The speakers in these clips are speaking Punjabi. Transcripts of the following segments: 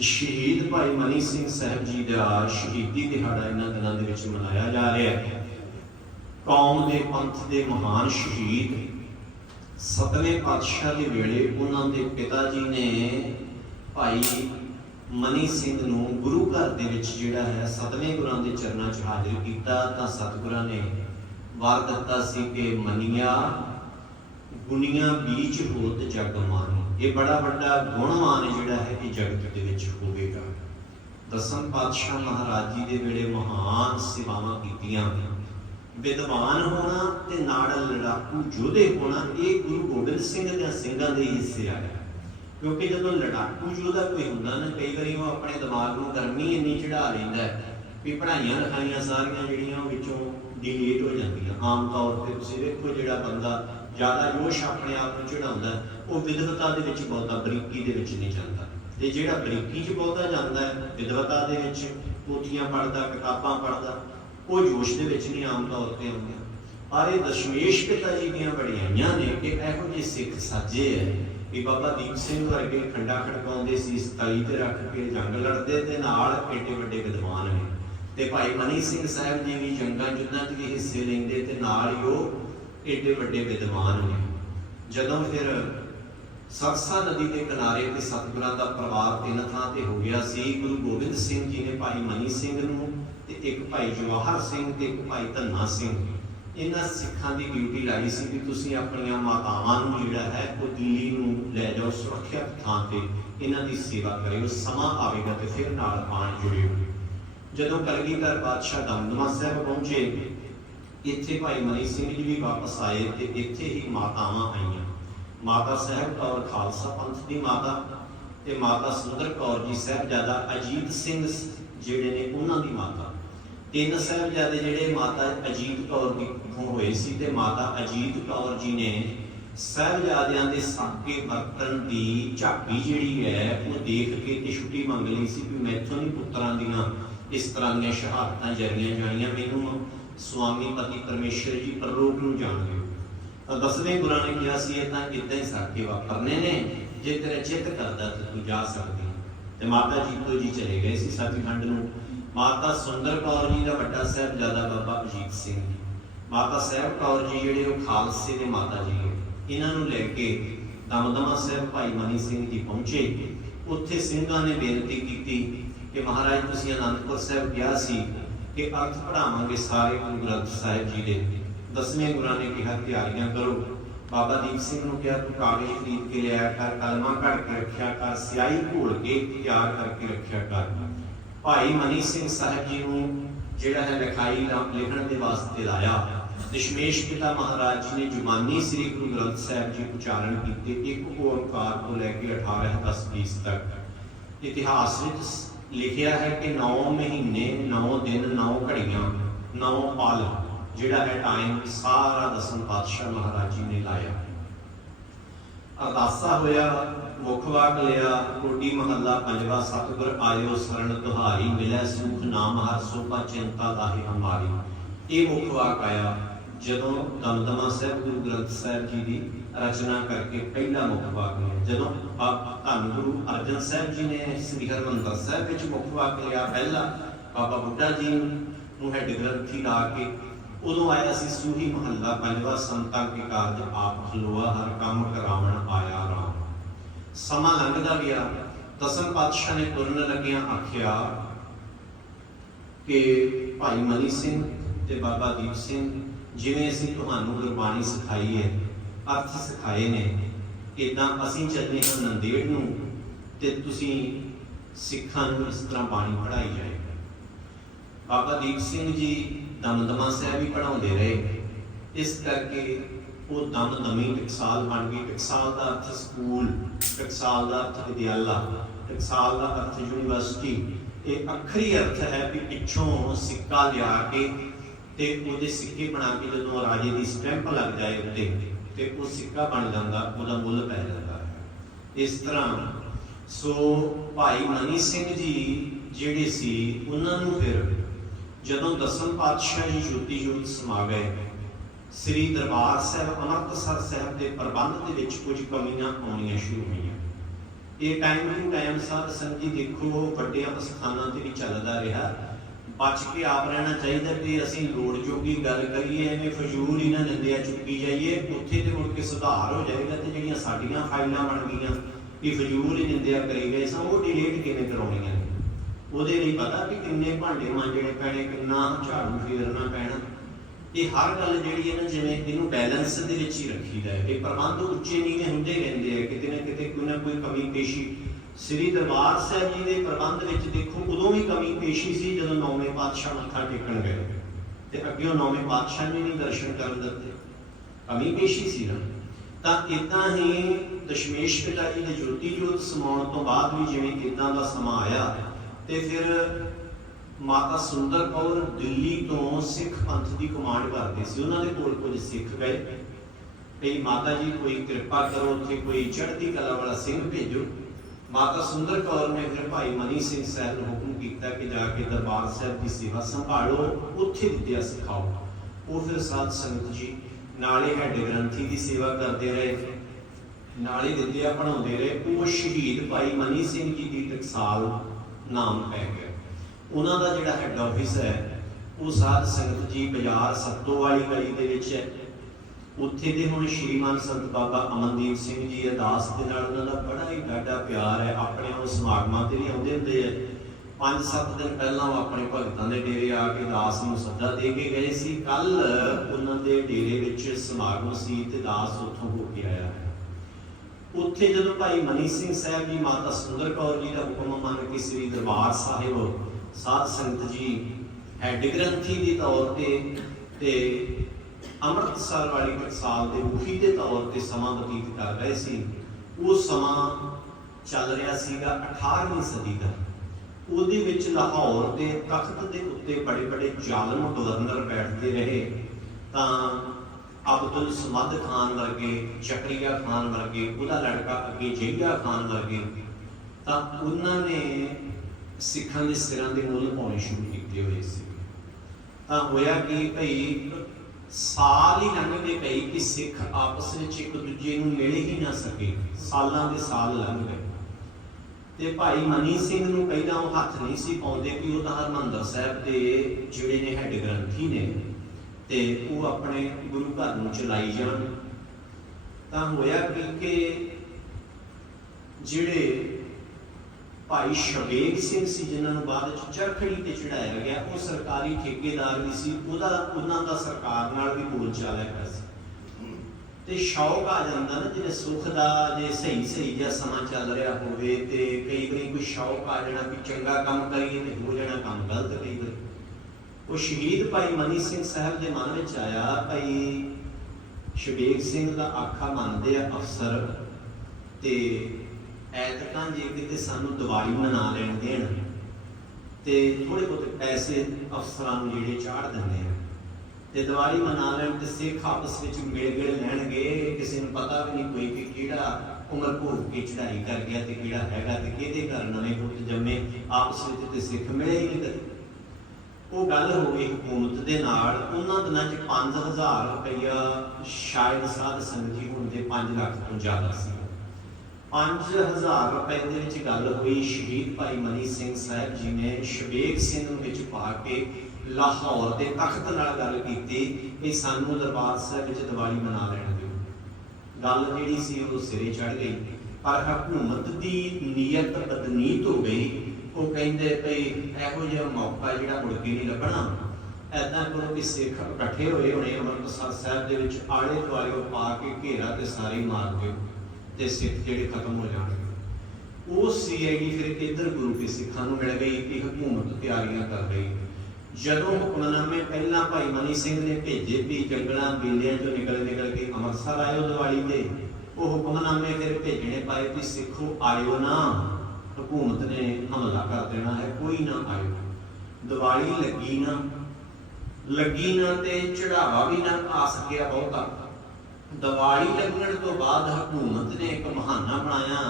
ਸ਼ਹੀਦ ਭਾਈ ਮਨੀ ਸਿੰਘ ਸਾਹਿਬ ਜੀ ਦਾ ਸ਼ਹੀਦੀ ਦਿਹਾੜਾ ਇਹਨਾਂ ਦਿਨਾਂ ਦੇ ਵਿੱਚ ਮਨਾਇਆ ਜਾ ਰਿਹਾ ਹੈ। ਕੌਮ ਦੇ ਪੰਥ ਦੇ ਮਹਾਨ ਸ਼ਹੀਦ ਸਤਵੇਂ ਪਾਤਸ਼ਾਹ ਦੇ ਵੇਲੇ ਉਹਨਾਂ ਦੇ ਪਿਤਾ ਜੀ ਨੇ ਭਾਈ ਮਨੀ ਸਿੰਘ ਨੂੰ ਗੁਰੂ ਘਰ ਦੇ ਵਿੱਚ ਜਿਹੜਾ ਹੈ ਸਤਵੇਂ ਗੁਰਾਂ ਦੇ ਚਰਨਾਂ 'ਚ ਹਾਜ਼ਰ ਕੀਤਾ ਤਾਂ ਸਤਿਗੁਰਾਂ ਨੇ ਵਾਰ ਦਿੱਤਾ ਸੀ ਕਿ ਮਨੀਆ ਗੁਨੀਆਂ ਬੀਚ ਹੋਤ ਜਗ ਮਾਨ ਇਹ ਬੜਾ ਵੱਡਾ ਗੁਣਵਾਨ ਜਿਹੜਾ ਹੈ ਇਹ ਜਗਤ ਦੇ ਵਿੱਚ ਹੋਵੇਗਾ। ਦਸਮ ਪਾਤਸ਼ਾਹ ਮਹਾਰਾਜ ਜੀ ਦੇ ਵੇਲੇ ਮਹਾਨ ਸੇਵਾਵਾਂ ਕੀਤੀਆਂ ਵਿਦਵਾਨ ਹੋਣਾ ਤੇ ਨਾਲ ਲੜਾਕੂ ਯੋਧੇ ਹੋਣਾ, ਇਹ ਗੁਰੂ ਗੋਬਿੰਦ ਸਿੰਘ ਦੇ ਸਿੰਘਾਂ ਦੇ ਹਿੱਸੇ ਆਇਆ ਕਿਉਂਕਿ ਜਦੋਂ ਲੜਾਕੂ ਯੋਧਾ ਕੋਈ ਹੁੰਦਾ ਨਾ, ਕਈ ਵਾਰੀ ਉਹ ਆਪਣੇ ਦਿਮਾਗ ਨੂੰ ਗਰਮੀ ਇੰਨੀ ਚੜਾ ਲੈਂਦਾ ਹੈ ਵੀ ਪੜ੍ਹਾਈਆਂ ਲਿਖਾਈਆਂ ਸਾਰੀਆਂ ਜਿਹੜੀਆਂ ਉਹ ਵਿੱਚੋਂ ਡਿਲੀਟ ਹੋ ਜਾਂਦੀਆਂ। ਆਮ ਤੌਰ ਤੇ ਤੁਸੀਂ ਦੇਖੋ ਜਿਹੜਾ ਬੰਦਾ ਜ਼ਿਆਦਾ ਜੋਸ਼ ਆਪਣੇ ਆਪ ਨੂੰ ਚੜਾਉਂਦਾ ਉਹ ਵਿਦਵਤਾ ਦੇ ਵਿੱਚ ਬਹੁਤਾ, ਬਰੀਕੀ ਦੇ ਵਿੱਚ ਨਹੀਂ ਜਾਂਦਾ। ਤੇ ਜਿਹੜਾ ਬਰੀਕੀ 'ਚ ਬਹੁਤਾ ਜਾਂਦਾ ਹੈ ਵਿਦਵਤਾ ਦੇ ਵਿੱਚ ਪੋਥੀਆਂ ਪੜ੍ਹਦਾ, ਕਿਤਾਬਾਂ ਪੜ੍ਹਦਾ, ਉਹ ਜੋਸ਼ ਦੇ ਵਿੱਚ ਨਹੀਂ ਆਮ ਤੌਰ ਤੇ ਆਉਂਦਾ। ਪਰ ਇਹ ਦਸ਼ਮੇਸ਼ ਪਿਤਾ ਜੀ ਦੀਆਂ ਬੜੀਆਈਆਂ ਨੇ ਕਿ ਇਹੋ ਜਿਹੇ ਸਿੱਖ ਸਾਜੇ ਹੈ ਵੀ ਬਾਬਾ ਦੀਪ ਸਿੰਘ ਵਰਗੇ ਖੰਡਾ ਖੜਕਾਉਂਦੇ ਸੀ, ਸਤਾਈ ਤੇ ਰੱਖ ਕੇ ਜੰਗ ਲੜਦੇ ਤੇ ਨਾਲ ਏਡੇ ਵੱਡੇ ਵਿਦਵਾਨ ਨੇ। ਤੇ ਭਾਈ ਮਨੀ ਸਿੰਘ ਸਾਹਿਬ ਜੀ ਵੀ ਜੰਗਾਂ ਜੁੱਧਾਂ 'ਚ ਵੀ ਹਿੱਸੇ ਲੈਂਦੇ ਤੇ ਨਾਲ ਹੀ ਉਹ ਏਡੇ ਵੱਡੇ ਵਿਦਵਾਨ ਨੇ। ਜਦੋਂ ਫਿਰ ਸਰਸਾ ਨਦੀ ਦੇ ਕਿਨਾਰੇ ਤੇ ਸਤਿਗੁਰਾਂ ਦਾ ਪਰਿਵਾਰ ਤਿੰਨ ਥਾਂ ਤੇ ਹੋ ਗਿਆ ਸੀ, ਗੁਰੂ ਗੋਬਿੰਦ ਸਿੰਘ ਜੀ ਨੇ ਭਾਈ ਮਨੀ ਸਿੰਘ ਨੂੰ ਤੇ ਇੱਕ ਭਾਈ ਜਵਾਹਰ ਸਿੰਘ ਤੇ ਇੱਕ ਭਾਈ ਧੰਨਾ ਸਿੰਘ। ਇਹਨਾਂ ਸਿੱਖਾਂ ਦੀ ਡਿਊਟੀ ਲਾਈ ਸੀ ਕਿ ਤੁਸੀਂ ਆਪਣੀਆਂ ਮਾਤਾਵਾਂ ਨੂੰ ਜਿਹੜਾ ਹੈ ਉਹ ਦਿੱਲੀ ਨੂੰ ਲੈ ਜਾਓ ਸੁਰੱਖਿਅਤ ਥਾਂ ਤੇ। ਇਹਨਾਂ ਦੀ ਸੇਵਾ ਕਰਿਓ, ਸਮਾਂ ਆਵੇਗਾ ਤੇ ਫਿਰ ਨਾਲ ਆਣ ਜੁੜਿਓ। ਜਦੋਂ ਕਲਗੀਧਰ ਬਾਦਸ਼ਾਹ ਦਮਦਮਾ ਸਾਹਿਬ ਪਹੁੰਚੇ ਇੱਥੇ ਭਾਈ ਮਨੀ ਸਿੰਘ ਜੀ ਵੀ ਵਾਪਸ ਆਏ ਤੇ ਇੱਥੇ ਹੀ ਮਾਤਾਵਾਂ ਆਈਆਂ। ਮਾਤਾ ਸਾਹਿਬ ਕੌਰ ਖਾਲਸਾ ਪੰਥ ਦੀ ਮਾਤਾ ਤੇ ਮਾਤਾ ਸੁੰਦਰ ਕੌਰ ਜੀ ਸਾਹਿਬਜ਼ਾਦਾ ਅਜੀਤ ਸਿੰਘ ਜਿਹੜੇ ਨੇ ਉਹਨਾਂ ਦੀ ਮਾਤਾ। ਤਿੰਨ ਸਾਹਿਬਜ਼ਾਦੇ ਜਿਹੜੇ ਮਾਤਾ ਅਜੀਤ ਕੌਰ ਦੀ ਹੋਏ ਸੀ ਤੇ ਮਾਤਾ ਅਜੀਤ ਕੌਰ ਜੀ ਨੇ ਸਾਹਿਬਜ਼ਾਦਿਆਂ ਦੇ ਸਾਕੇ ਵਰਤਨ ਦੀ ਝਾਕੀ ਜਿਹੜੀ ਹੈ, ਉਹ ਦੇਖ ਕੇ ਤੇ ਛੁੱਟੀ ਮੰਗ ਲਈ ਸੀ ਕਿ ਮੈਥੋਂ ਨਹੀਂ ਪੁੱਤਰਾਂ ਦੀਆਂ ਇਸ ਤਰ੍ਹਾਂ ਦੀਆਂ ਸ਼ਹਾਦਤਾਂ ਜਰੀਆਂ ਜਾਣੀਆਂ। ਮੈਨੂੰ ਸੁਆਮੀ ਪਤੀ ਪਰਮੇਸ਼ਰ ਜੀ ਪਰਲੋਕ ਨੂੰ ਜਾਣ ਦਿਓ ਤਾਂ ਦਸਵੇਂ ਗੁਰਾਂ ਨੇ ਕਿਹਾ ਸੀ, ਇਹ ਤਾਂ ਇਦਾਂ ਹੀ ਸਾਕੇ ਵਾਪਰਨੇ ਨੇ ਜੇ ਤੇਰਾ ਚਿੱਤ ਕਰਦਾ ਤਾਂ ਤੂੰ ਜਾ ਸਕਦੀ ਤੇ ਮਾਤਾ ਜੀਤੋ ਜੀ ਚਲੇ ਗਏ ਸੀ ਸਤਿਖੰਡ ਨੂੰ। ਮਾਤਾ ਸੁੰਦਰ ਕੌਰ ਜੀ ਦਾ ਵੱਡਾ ਸਾਹਿਬਜ਼ਾਦਾ ਬਾਬਾ ਅਜੀਤ ਸਿੰਘ ਮਾਤਾ ਸਾਹਿਬ ਕੌਰ ਜੀ ਜਿਹੜੇ ਉਹ ਖਾਲਸੇ ਦੇ ਮਾਤਾ ਜੀ ਇਹਨਾਂ ਨੂੰ ਲੈ ਕੇ ਦਮਦਮਾ ਸਾਹਿਬ ਭਾਈ ਮਨੀ ਸਿੰਘ ਜੀ ਪਹੁੰਚੇ। ਉੱਥੇ ਸਿੰਘਾਂ ਨੇ ਬੇਨਤੀ ਕੀਤੀ ਕਿ ਮਹਾਰਾਜ, ਤੁਸੀਂ ਅਨੰਦਪੁਰ ਸਾਹਿਬ ਗਿਆ ਸੀ ਕਿ ਅਰਥ ਪੜਾਵਾਂਗੇ ਸਾਰੇ ਗੁਰੂ ਗ੍ਰੰਥ ਸਾਹਿਬ ਜੀ ਦੇ। ਦਸਵੇਂ ਗੁਰਾਂ ਨੇ ਕਿਹਾ, ਤਿਆਰੀਆਂ ਕਰੋ। ਬਾਬਾ ਦੀਪ ਸਿੰਘ ਨੂੰ ਕਿਹਾ, ਤੂੰ ਕਾਗਜ਼ ਖਰੀਦ ਕੇ ਲਿਆਇਆ ਕਰ, ਕਲਮਾਂ ਕੱਢ ਕੇ ਰੱਖਿਆ ਕਰ, ਸਿਆਹੀ ਘੋਲ ਕੇ ਤਿਆਰ ਕਰਕੇ ਰੱਖਿਆ ਕਰ। ਭਾਈ ਮਨੀ ਸਿੰਘ ਸਾਹਿਬ ਜੀ ਨੂੰ ਜਿਹੜਾ ਹੈ ਲਿਖਾਈ, ਲਿਖਣ ਦੇ ਵਾਸਤੇ ਲਾਇਆ। ਦਸ਼ਮੇਸ਼ ਪਿਤਾ ਮਹਾਰਾਜ ਜੀ ਨੇ ਜੁਮਾਨੀ ਸ੍ਰੀ ਗੁਰੂ ਗ੍ਰੰਥ ਸਾਹਿਬ ਜੀ ਉਚਾਰਨ ਕੀਤੇ, ਇੱਕ ਓੰਕਾਰ ਤੋਂ ਲੈ ਕੇ 18 10 20 ਤੱਕ। ਇਤਿਹਾਸ ਵਿੱਚ ਲਿਖਿਆ ਹੈ ਕਿ 9 ਮਹੀਨੇ 9 ਦਿਨ 9 ਘੜੀਆਂ 9 ਪਲ, ਜਿਹੜਾ ਹੈ ਟਾਈਮ ਸਾਰਾ ਦਸਮ ਪਾਤਸ਼ਾਹ ਮਹਾਰਾਜ ਜੀ ਨੇ ਲਾਇਆ। ਅਰਦਾਸਾ ਹੋਇਆ, ਮੁਖ ਵਾਕ ਲਿਆ, ਕੋਟੀ ਮਹੱਲਾ ਪੰਜਵਾ ਸਤਿਗੁਰ ਆਇਓ ਸਰਣ ਤੁਹਾਰੀ, ਮਿਲੈ ਸੁਖ ਨਾਮ ਹਰ ਸੋਪਾ ਚਿੰਤਾ ਲਾਹੇ ਹਮਾਰੀ। ਇਹ ਮੁੱਖ ਵਾਕ ਆਇਆ ਜਦੋਂ ਦਮਦਮਾ ਸਾਹਿਬ, ਗੁਰੂ ਗ੍ਰੰਥ ਸਾਹਿਬ ਜੀ ਦੀ ਰਚਨਾ ਕਰਕੇ ਪਹਿਲਾ ਮੁੱਖ ਵਾਕ ਲਿਆ ਜਦੋਂ ਆਪ ਧੰਨ ਗੁਰੂ ਅਰਜਨ ਸਾਹਿਬ ਜੀ ਨੇ ਸ੍ਰੀ ਹਰਿਮੰਦਰ ਸਾਹਿਬ ਵਿੱਚ ਮੁਖ ਵਾਕ ਲਿਆ ਪਹਿਲਾ, ਬਾਬਾ ਬੁੱਢਾ ਜੀ ਨੂੰ ਹੈਡ ਗ੍ਰੰਥੀ ਲਾ ਕੇ, ਉਦੋਂ ਆਇਆ ਸੀ ਸੂਹੀ ਮਹੱਲਾ ਪੰਜਵਾ ਸੰਤਾਂ ਕੇ ਕਾਰਜ ਆਪ ਖਲੋਆ, ਹਰ ਕੰਮ ਕਰਾਵਣ ਆਇਆ ਰਾਮ। ਸਮਾਂ ਲੰਘਦਾ ਗਿਆ, ਦਸਮ ਪਾਤਸ਼ਾਹ ਨੇ ਤੁਰਨ ਲੱਗਿਆਂ ਆਖਿਆ ਕਿ ਭਾਈ ਮਨੀ ਸਿੰਘ ਤੇ ਬਾਬਾ ਦੀਪ ਸਿੰਘ, ਜਿਵੇਂ ਅਸੀਂ ਤੁਹਾਨੂੰ ਗੁਰਬਾਣੀ ਸਿਖਾਈ ਹੈ ਅਰਥ ਸਿਖਾਏ ਨੇ ਇਦਾਂ ਅਸੀਂ ਚੱਲਦੇ ਹਾਂ ਨੰਦੇੜ ਨੂੰ ਤੇ ਤੁਸੀਂ ਸਿੱਖਾਂ ਨੂੰ ਇਸ ਤਰ੍ਹਾਂ ਬਾਣੀ ਪੜਾਈ ਜਾਏ ਬਾਬਾ ਦੀਪ ਸਿੰਘ ਜੀ ਦਮਦਮਾ ਸਾਹਿਬ ਵੀ ਪੜਾਉਂਦੇ ਰਹੇ। ਇਸ ਕਰਕੇ ਉਹ ਦਮਦਮੀ ਟਕਸਾਲ ਬਣ ਗਈ ਟਕਸਾਲ ਦਾ ਅਰਥ ਸਕੂਲ, ਟਕਸਾਲ ਦਾ ਅਰਥ ਵਿਦਿਆਲਾ, ਟਕਸਾਲ ਦਾ ਅਰਥ ਯੂਨੀਵਰਸਿਟੀ। ਇਹ ਅੱਖਰੀ ਅਰਥ ਹੈ ਕਿ ਪਿੱਛੋਂ ਸਿੱਕਾ ਲਿਆ ਕੇ ਤੇ ਉਹਦੇ ਸਿੱਕੇ ਬਣਾ ਕੇ ਜਦੋਂ ਰਾਜੇ ਦੀ ਸਟੈਂਪ ਲੱਗ ਜਾਏ ਉੱਤੇ ਤੇ ਉਹ ਸਿੱਕਾ ਬਣ ਜਾਂਦਾ, ਉਹਦਾ ਮੁੱਲ ਪੈ ਜਾਂਦਾ। ਇਸ ਤਰ੍ਹਾਂ ਸੋ ਭਾਈ ਮਨੀ ਸਿੰਘ ਜੀ ਜਿਹੜੇ ਸੀ, ਉਹਨਾਂ ਨੂੰ ਫਿਰ ਜਦੋਂ ਦਸਮ ਪਾਤਸ਼ਾਹ ਜੀ ਜੋਤੀ ਜੋਤ ਸਮਾ ਗਏ, ਸ੍ਰੀ ਦਰਬਾਰ ਸਾਹਿਬ, ਅੰਮ੍ਰਿਤਸਰ ਸਾਹਿਬ ਦੇ ਪ੍ਰਬੰਧ ਦੇ ਵਿੱਚ ਕੁਝ ਕਮੀਆਂ ਆਉਣੀਆਂ ਸ਼ੁਰੂ ਹੋਈਆਂ। ਇਹ ਟਾਈਮ ਟੂ ਟਾਈਮ ਸਾਧ ਸੰਗਤ ਜੀ ਦੇਖੋ, ਵੱਡਿਆਂ ਅਸਥਾਨਾਂ ਤੇ ਵੀ ਚੱਲਦਾ ਰਿਹਾ। ਬਚ ਕੇ ਆਪ ਰਹਿਣਾ ਚਾਹੀਦਾ ਵੀ ਅਸੀਂ ਲੋੜ ਜੋਗੀ ਗੱਲ ਕਰੀਏ, ਐਵੇਂ ਫਜ਼ੂਲ ਇਹਨਾਂ ਨਿੰਦਿਆ ਚੁੱਕੀ ਜਾਈਏ, ਉੱਥੇ ਤੇ ਮੁੜ ਕੇ ਸੁਧਾਰ ਹੋ ਜਾਏਗਾ ਤੇ ਜਿਹੜੀਆਂ ਸਾਡੀਆਂ ਫਾਈਲਾਂ ਬਣ ਗਈਆਂ ਵੀ ਫਜ਼ੂਲ ਹੀ ਨਿੰਦਿਆ ਕਰੀ ਗਏ ਸਨ, ਉਹ ਡਿਲੀਟ ਕਿਵੇਂ ਕਰਾਉਣੀਆਂ ਉਹਦੇ ਲਈ ਪਤਾ ਵੀ ਕਿੰਨੇ ਭਾਂਡੇ ਮਾਂਜਣੇ ਪੈਣੇ, ਕਿੰਨਾ ਝਾੜੂ ਫੇਰਨਾ ਪੈਣਾ। ਇਹ ਹਰ ਗੱਲ ਜਿਹੜੀ ਹੈ ਨਾ, ਜਿਵੇਂ ਇਹਨੂੰ ਬੈਲੈਂਸ ਦੇ ਵਿੱਚ ਹੀ ਰੱਖੀਦਾ ਹੈ। ਇਹ ਪ੍ਰਬੰਧ ਉੱਚੇ ਨੀਵੇਂ ਹੁੰਦੇ ਰਹਿੰਦੇ ਆ, ਕਿਤੇ ਨਾ ਕਿਤੇ ਕੋਈ ਨਾ ਕੋਈ ਕਮੀ, ਪੇਸ਼ੀ ਸ੍ਰੀ ਦਰਬਾਰ ਸਾਹਿਬ ਜੀ ਦੇ ਪ੍ਰਬੰਧ ਵਿੱਚ ਦੇਖੋ, ਉਦੋਂ ਵੀ ਕਮੀ ਪੇਸ਼ੀ ਸੀ ਜਦੋਂ ਨੌਵੇਂ ਪਾਤਸ਼ਾਹ ਮੱਥਾ ਟੇਕਣ ਗਏ। ਤੇ ਅੱਗੇ ਨੌਵੇਂ ਪਾਤਸ਼ਾਹ ਨੇ ਨਹੀਂ ਦਰਸ਼ਨ ਕਰਨ ਦਿੱਤੇ। ਕਮੀ ਪੇਸ਼ੀ ਸੀ ਨਾ। ਤਾਂ ਇਦਾਂ ਹੀ ਦਸ਼ਮੇਸ਼ ਪਿਤਾ ਜੀ ਦੇ ਜੋਤੀ ਜੋਤ ਸਮਾਉਣ ਤੋਂ ਬਾਅਦ ਵੀ ਜਿਵੇਂ ਇਦਾਂ ਦਾ ਸਮਾਂ ਆਇਆ, ਤੇ ਫਿਰ ਮਾਤਾ ਸੁੰਦਰ ਕੌਰ ਦਿੱਲੀ ਤੋਂ ਸਿੱਖ ਪੰਥ ਦੀ ਕਮਾਂਡ ਕਰਦੇ ਸੀ। ਉਹਨਾਂ ਦੇ ਕੋਲ ਕੁਝ ਸਿੱਖ ਗਏ। ਵੀ ਮਾਤਾ ਜੀ, ਕੋਈ ਕਿਰਪਾ ਕਰੋ, ਉੱਥੇ ਕੋਈ ਚੜ੍ਹਦੀ ਕਲਾ ਵਾਲਾ ਸਿੰਘ ਭੇਜੋ। ਮਾਤਾ ਸੁੰਦਰ ਕੌਰ ਨੇ ਫਿਰ ਭਾਈ ਮਨੀ ਸਿੰਘ ਸਾਹਿਬ ਨੂੰ ਹੁਕਮ ਕੀਤਾ ਕਿ ਜਾ ਕੇ ਦਰਬਾਰ ਸਾਹਿਬ ਦੀ ਸੇਵਾ ਸੰਭਾਲੋ, ਉੱਥੇ ਵਿਦਿਆ ਸਿਖਾਓ। ਉਹ ਫਿਰ ਸਾਧ ਸੰਗਤ ਜੀ ਨਾਲੇ ਹੈਡ ਗ੍ਰੰਥੀ ਦੀ ਸੇਵਾ ਕਰਦੇ ਰਹੇ। ਨਾਲੇ ਵਿਦਿਆ ਪੜਾਉਂਦੇ ਰਹੇ। ਉਹ ਸ਼ਹੀਦ ਭਾਈ ਮਨੀ ਸਿੰਘ ਜੀ ਦੀ ਟਕਸਾਲ ਨਾਮ ਪੈ ਗਿਆ। ਉਹਨਾਂ ਦਾ ਜਿਹੜਾ ਹੈੱਡ ਆਫਿਸ ਹੈ, ਉਹ ਸਾਧ ਸੰਗਤ ਜੀ ਬਾਜ਼ਾਰ ਸੱਤੋ ਵਾਲੀ ਗਲੀ ਦੇ ਵਿੱਚ ਹੈ। ਉੱਥੇ ਦੇ ਹੁਣ ਸ਼੍ਰੀਮਾਨ ਸੰਤ ਬਾਬਾ ਅਮਨਦੀਪ ਸਿੰਘ ਜੀ ਅਰਦਾਸ ਦੇ ਨਾਲ ਉਹਨਾਂ ਦਾ ਬੜਾ ਹੀ ਡਾਢਾ ਪਿਆਰ ਹੈ, ਆਪਣੇ ਉਹ ਸਮਾਗਮਾਂ ਤੇ ਵੀ ਆਉਂਦੇ ਹੁੰਦੇ ਆ। ਪੰਜ ਸੱਤ ਦਿਨ ਪਹਿਲਾਂ ਉਹ ਆਪਣੇ ਭਗਤਾਂ ਦੇ ਡੇਰੇ ਆ ਕੇ ਦਾਸ ਨੂੰ ਸੱਦਾ ਦੇ ਕੇ ਗਏ ਸੀ। ਕੱਲ ਉਹਨਾਂ ਦੇ ਡੇਰੇ ਵਿੱਚ ਸਮਾਗਮ ਸੀ ਤੇ ਦਾਸ ਉੱਥੋਂ ਹੋ ਕੇ ਆਇਆ ਹੈ। ਉੱਥੇ ਜਦੋਂ ਭਾਈ ਮਨੀ ਸਿੰਘ ਸਾਹਿਬ ਜੀ, ਮਾਤਾ ਸੁੰਦਰ ਕੌਰ ਜੀ ਦਾ ਹੁਕਮ ਮੰਨ ਕੇ ਸ੍ਰੀ ਦਰਬਾਰ ਸਾਹਿਬ ਸਾਧ ਸੰਗਤ ਜੀ, ਹੈਡ ਗ੍ਰੰਥੀ ਦੀ ਤੌਰ ਤੇ ਤੇ ਅੰਮ੍ਰਿਤਸਰ ਵਾਲੀ ਟਕਸਾਲ ਦੇ ਮੁਖੀ ਦੇ ਤੌਰ ਤੇ ਸਮਾਂ ਬਤੀਤ ਕਰ ਰਹੇ ਸੀ। ਉਹ ਸਮਾਂ ਚੱਲ ਰਿਹਾ ਸੀਗਾ 18ਵੀਂ ਸਦੀ ਦਾ। ਉਹਦੇ ਵਿੱਚ ਲਾਹੌਰ ਦੇ ਤਖਤ ਦੇ ਉੱਤੇ ਬੜੇ ਬੜੇ ਜ਼ਾਲਮ ਗਵਰਨਰ ਬੈਠਦੇ ਰਹੇ। ਤਾਂ ਅਬਦੁਲ ਸਮਦ ਖਾਨ ਵਰਗੇ, ਜ਼ਕਰੀਆ ਖਾਨ ਵਰਗੇ, ਉਹਦਾ ਲੜਕਾ ਅੱਗੇ ਜਹੀਆ ਖਾਨ ਵਰਗੇ, ਤਾਂ ਉਹਨਾਂ ਨੇ ਸਿੱਖਾਂ ਦੇ ਸਿਰਾਂ ਦੇ ਮੁੱਲ ਪਾਉਣੇ ਸ਼ੁਰੂ ਕੀਤੇ ਹੋਏ ਸੀ। ਤਾਂ ਹੋਇਆ ਕਿ ਭਈ ਸਾਲ ਹੀ ਲੰਘ ਗਏ ਕਿ ਸਿੱਖ ਆਪਸ ਵਿੱਚ ਇੱਕ ਦੂਜੇ ਨੂੰ ਮਿਲ ਹੀ ਨਾ ਸਕੇ। ਸਾਲਾਂ ਦੇ ਸਾਲ ਲੰਘ ਗਏ। ਤੇ ਭਾਈ ਮਨੀ ਸਿੰਘ ਨੂੰ ਪਹਿਲਾਂ ਉਹ ਹੱਥ ਨਹੀਂ ਸੀ ਪਾਉਂਦੇ ਕਿ ਉਹ ਤਾਂ ਹਰਮੰਦਰ ਸਾਹਿਬ ਦੇ ਜਿਹੜੇ ਨੇ ਹੈਡ ਗ੍ਰੰਥੀ ਨੇ ਤੇ ਉਹ ਆਪਣੇ ਗੁਰੂ ਘਰ ਨੂੰ ਚਲਾਈ ਜਾਣ। ਤਾਂ ਹੋਇਆ ਕਿ ਜਿਹੜੇ ਭਾਈ ਸ਼ਬੇਗ ਸਿੰਘ ਸੀ ਜਿਨ੍ਹਾਂ ਨੂੰ ਬਾਅਦ ਵਿੱਚ ਚਰਖੜੀ ਤੇ ਚੜਾਇਆ ਗਿਆ। ਉਹ ਸਰਕਾਰੀ ਠੇਕੇਦਾਰ ਵੀ ਸੀ। ਉਹਦਾ ਉਹਨਾਂ ਦਾ ਸਰਕਾਰ ਨਾਲ ਵੀ ਬੋਲ ਚਾਲਿਆ ਪਿਆ ਸੀ। ਤੇ ਸ਼ੌਕ ਆ ਜਾਂਦਾ ਨਾ ਜਿਹੜੇ ਸੁੱਖ ਦਾ ਜੇ ਸਹੀ ਸਹੀ ਜਿਹਾ ਸਮਾਂ ਚੱਲ ਰਿਹਾ ਹੋਵੇ ਤੇ ਕਈ ਵਾਰੀ ਕੋਈ ਸ਼ੌਕ ਆ ਜਾਣਾ ਵੀ ਚੰਗਾ ਕੰਮ ਕਰੀਏ ਤੇ ਹੋ ਜਾਣਾ ਕੰਮ ਗਲਤ ਕਈ ਵਾਰੀ। ਉਹ ਸ਼ਹੀਦ ਭਾਈ ਮਨੀ ਸਿੰਘ ਸਾਹਿਬ ਦੇ ਮਨ ਵਿੱਚ ਆਇਆ ਭਾਈ ਸ਼ਬੇਗ ਸਿੰਘ ਦਾ ਆਖਾ ਮੰਨਦੇ ਆ ਅਫਸਰ ਤੇ ਐਤਕਾਂ ਜੇ ਕਿਤੇ ਸਾਨੂੰ ਦੀਵਾਲੀ ਮਨਾ ਲੈਣ ਦੇਣ, ਤੇ ਥੋੜੇ ਬਹੁਤੇ ਪੈਸੇ ਅਫਸਰਾਂ ਨੂੰ ਜਿਹੜੇ ਚਾੜ ਦਿੰਦੇ ਆ। ਤੇ ਦੀਵਾਲੀ ਮਨਾ ਲੈਣ ਤੇ ਸਿੱਖ ਆਪਸ ਵਿੱਚ ਮਿਲ ਗਿਲ ਲੈਣਗੇ, ਕਿਸੇ ਨੂੰ ਪਤਾ ਵੀ ਨਹੀਂ ਕੋਈ ਕਿ ਕਿਹੜਾ ਉਮਰ ਭੋਗ ਕੇ ਚੜਾਈ ਕਰ ਗਿਆ ਤੇ ਕਿਹੜਾ ਹੈਗਾ ਤੇ ਕਿਹਦੇ ਘਰ ਨਵੇਂ ਪੁੱਤ ਜੰਮੇ, ਆਪਸ ਵਿੱਚ ਤੇ ਸਿੱਖ ਮਿਲੇ ਹੀ ਨਹੀਂ ਉਹ ਗੱਲ ਹੋ ਗਈ ਹਕੂਮਤ ਦੇ ਨਾਲ, ਉਹਨਾਂ ਦਿਨਾਂ 'ਚ 5000 ਰੁਪਇਆ ਸ਼ਾਇਦ ਸਾਧ ਸੰਗਤ ਜੀ ਹੁਣ 5 ਲੱਖ ਤੋਂ ਜ਼ਿਆਦਾ ਸੀ। 5000 ਰੁਪਏ ਦੇ ਵਿੱਚ ਗੱਲ ਹੋਈ ਸ਼ਹੀਦ ਭਾਈ ਮਨੀ ਸਿੰਘ ਸਾਹਿਬ ਜੀ ਨੇ। ਸ਼ਬੇਗ ਸਿੰਘ ਨੂੰ ਵਿੱਚ ਪਾ ਕੇ ਲਾਹੌਰ ਦੇ ਤਖਤ ਨਾਲ ਗੱਲ ਕੀਤੀ ਕਿ ਸਾਨੂੰ ਦਰਬਾਰ ਸਾਹਿਬ ਵਿੱਚ ਦੀਵਾਲੀ ਮਨਾ ਲੈਣ ਦਿਓ। ਗੱਲ ਜਿਹੜੀ ਸੀ ਉਹ ਸਿਰੇ ਚੜ ਗਈ। ਪਰ ਹਕੂਮਤ ਦੀ ਨੀਅਤ ਬਦਨੀਤ ਹੋ ਗਈ। ਉਹ ਕਹਿੰਦੇ ਭਈ ਇਹੋ ਜਿਹਾ ਮੌਕਾ ਜਿਹੜਾ ਮੁੜ ਕੇ ਨਹੀਂ ਲੱਭਣਾ। ਐਦਾਂ ਕਰੋ ਕਿ ਸਿੱਖ ਇਕੱਠੇ ਹੋਏ ਹੋਣੇ ਅੰਮ੍ਰਿਤਸਰ ਸਾਹਿਬ ਦੇ ਵਿੱਚ ਆਲੇ ਦੁਆਲੇ ਪਾ ਕੇ ਘੇਰਾ ਤੇ ਸਾਰੇ ਮਾਰ ਦਿਓ। ਤੇ ਸਿੱਖ ਜਿਹੜੇ ਖਤਮ ਹੋ ਜਾਣਗੇ ਉਹ ਸੀਆਈਡੀ ਫਿਰ ਇੱਧਰ ਗੁਰੂ ਕੇ ਸਿੱਖਾਂ ਨੂੰ ਮਿਲ ਗਈ ਕਿ ਹਕੂਮਤ ਤਿਆਰੀਆਂ ਕਰ ਰਹੀ ਜਦੋਂ ਹੁਕਮਨਾਮੇ ਪਹਿਲਾਂ ਭਾਈ ਮਨੀ ਸਿੰਘ ਨੇ ਭੇਜੇ ਵੀ ਜੰਗਲਾਂ ਬੇਲਿਆਂ ਚੋਂ ਨਿਕਲ ਨਿਕਲ ਕੇ ਅੰਮ੍ਰਿਤਸਰ ਆਇਓ ਦੀਵਾਲੀ ਤੇ, ਉਹ ਹੁਕਮਨਾਮੇ ਫਿਰ ਭੇਜਣੇ ਪਾਏ ਵੀ ਸਿੱਖੋ ਆਇਓ ਨਾ। ਹਕੂਮਤ ਨੇ ਹਮਲਾ ਕਰ ਦੇਣਾ ਹੈ, ਕੋਈ ਨਾ ਆਇਓ। ਦੀਵਾਲੀ ਲੱਗੀ ਨਾ ਲੱਗੀ ਨਾ ਤੇ ਚੜਾਵਾ ਵੀ ਨਾ ਆ ਸਕਿਆ ਬਹੁਤਾ। ਦੀਵਾਲੀ ਲੱਗਣ ਤੋਂ ਬਾਅਦ ਹਕੂਮਤ ਨੇ ਇੱਕ ਬਹਾਨਾ ਬਣਾਇਆ।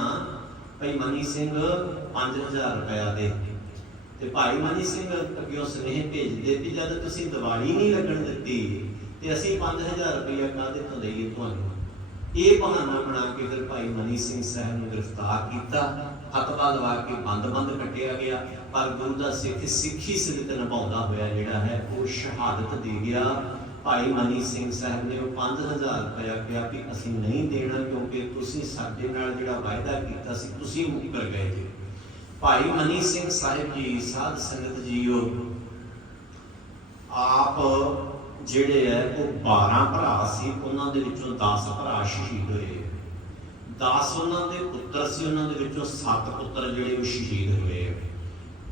ਭਾਈ ਮਨੀ ਸਿੰਘ 5000 ਰੁਪਇਆ ਦੇ ਤੇ ਭਾਈ ਮਨੀ ਸਿੰਘ ਅੱਗੇ ਸੁਨੇਹੇ ਭੇਜਦੇ ਕਿ ਜਦ ਤੁਸੀਂ ਦੀਵਾਲੀ ਨਹੀਂ ਲੱਗਣ ਦਿੱਤੀ, ਤੇ ਅਸੀਂ 5000 ਰੁਪਇਆ ਕਾਹਦੇ ਤੋਂ ਲਈਏ ਤੁਹਾਨੂੰ? ਇਹ ਬਹਾਨਾ ਬਣਾ ਕੇ ਫਿਰ ਭਾਈ ਮਨੀ ਸਿੰਘ ਸਾਹਿਬ ਨੂੰ ਗ੍ਰਿਫਤਾਰ ਕੀਤਾ। ਹੱਥਾਂ ਲਵਾ ਕੇ ਬੰਦ-ਬੰਦ ਕੱਟਿਆ ਗਿਆ। ਪਰ ਗੁਰੂ ਦਾ ਸਿੱਖ ਸਿੱਖੀ ਸਿੱਧਤ ਨਿਭਾਉਂਦਾ ਹੋਇਆ ਜਿਹੜਾ ਹੈ, ਉਹ ਸ਼ਹਾਦਤ ਦੇ ਗਿਆ। ਭਾਈ ਮਨੀ ਸਿੰਘ ਸਾਹਿਬ ਨੇ ਉਹ 5000 ਰੁਪਇਆ ਕਿਹਾ ਕਿ ਅਸੀਂ ਨਹੀਂ ਦੇਣਾ ਕਿਉਂਕਿ ਤੁਸੀਂ ਸਾਡੇ ਨਾਲ ਜਿਹੜਾ ਵਾਅਦਾ ਕੀਤਾ ਸੀ, ਤੁਸੀਂ ਮੁੱਕਰ ਗਏ ਜੀ। ਭਾਈ ਮਨੀ ਸਿੰਘ ਸਾਹਿਬ ਜੀ, ਸਾਧ ਸੰਗਤ ਜੀਓ, ਆਪ ਜਿਹੜੇ ਹੈ ਉਹ 12 ਭਰਾ ਸੀ, ਉਹਨਾਂ ਦੇ ਵਿੱਚੋਂ 10 ਭਰਾ ਸ਼ਹੀਦ ਹੋਏ। 10 ਉਹਨਾਂ ਦੇ ਪੁੱਤਰ ਸੀ, ਉਹਨਾਂ ਦੇ ਵਿੱਚੋਂ 7 ਪੁੱਤਰ ਜਿਹੜੇ ਉਹ ਸ਼ਹੀਦ ਹੋਏ।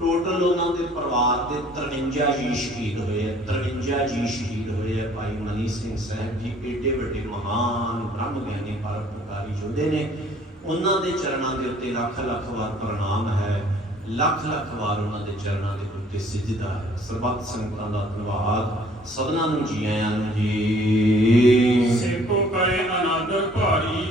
ਟੋਟਲ ਉਹਨਾਂ ਦੇ ਪਰਿਵਾਰ ਦੇ 53 ਜੀ ਸ਼ਹੀਦ ਹੋਏ ਆ 53 ਜੀ ਸ਼ਹੀਦ ਹੋਏ ਆ। ਭਾਈ ਮਨੀ ਸਿੰਘ ਸਾਹਿਬ ਜੀ ਏਡੇ ਵੱਡੇ ਮਹਾਨ ਬ੍ਰਹਮ ਗਿਆਨੀ ਪਰਪਕਾਰੀ ਯੋਧੇ ਨੇ। ਉਹਨਾਂ ਦੇ ਚਰਨਾਂ ਦੇ ਉੱਤੇ ਲੱਖ ਲੱਖ ਵਾਰ ਪ੍ਰਣਾਮ ਹੈ। ਲੱਖ ਲੱਖ ਵਾਰ ਉਹਨਾਂ ਦੇ ਚਰਨਾਂ ਦੇ ਉੱਤੇ ਸਿਜਦਾ ਹੈ। ਸਰਬੱਤ ਸੰਗਤਾਂ ਦਾ ਧੰਨਵਾਦ। ਸਭਨਾਂ ਨੂੰ ਜੀ ਆਇਆਂ ਨੂੰ ਜੀ। ਸੇਕੋ ਕਰੇ ਅਨਾਦਰ ਭਾਰੀ